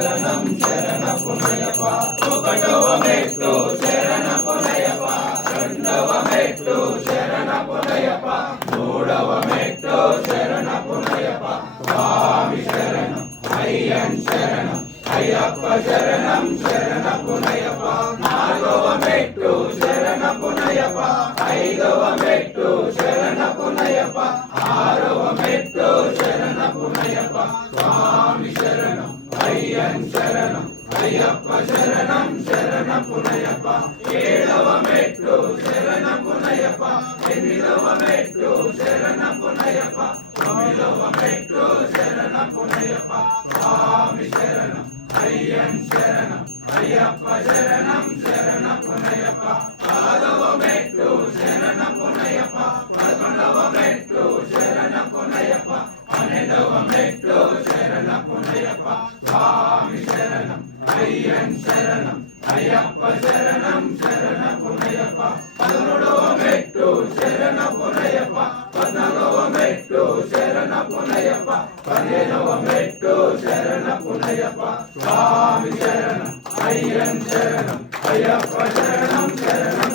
శరణం శరణపునయప ఒకటవ మెట్టు శరణపునయప రెండవ మెట్టు శరణపునయప మూడవ మెట్టు శరణపునయప స్వామి శరణం అయ్యన్ శరణం అయ్యప్ప శరణం శరణపునయప నాలుగవ మెట్టు శరణపునయప ఐదవ మెట్టు శరణపునయప ఆరవ మెట్టు శరణపునయప స్వామి శరణం అయ్యన్ శరణం అయ్యప్ప శరణం శరణపునయప ఏడవ మెట్టు శరణపునయప ఎనిమిదవ మెట్టు శరణపునయప తొమ్మిదవ మెట్టు శరణపునయప స్వామి శరణం అయ్యన్ శరణం అయ్యప్ప శరణం శరణపునయప పదవ మెట్టు శరణపునయప పదకొండవ మెట్టు శరణపునయప పన్నెండవ మెట్టు శరణపునయప స్వామి శరణం అయ్యన్ శరణం అయ్యప్ప శరణం శరణపునయప పదమూడవ మెట్టు శరణపునయప పద్నాలుగవ మెట్టు శరణపునయప పదిహేనవ మెట్టు శరణపునయప స్వామి శరణం అయ్యన్ శరణం అయ్యప్ప శరణం శరణం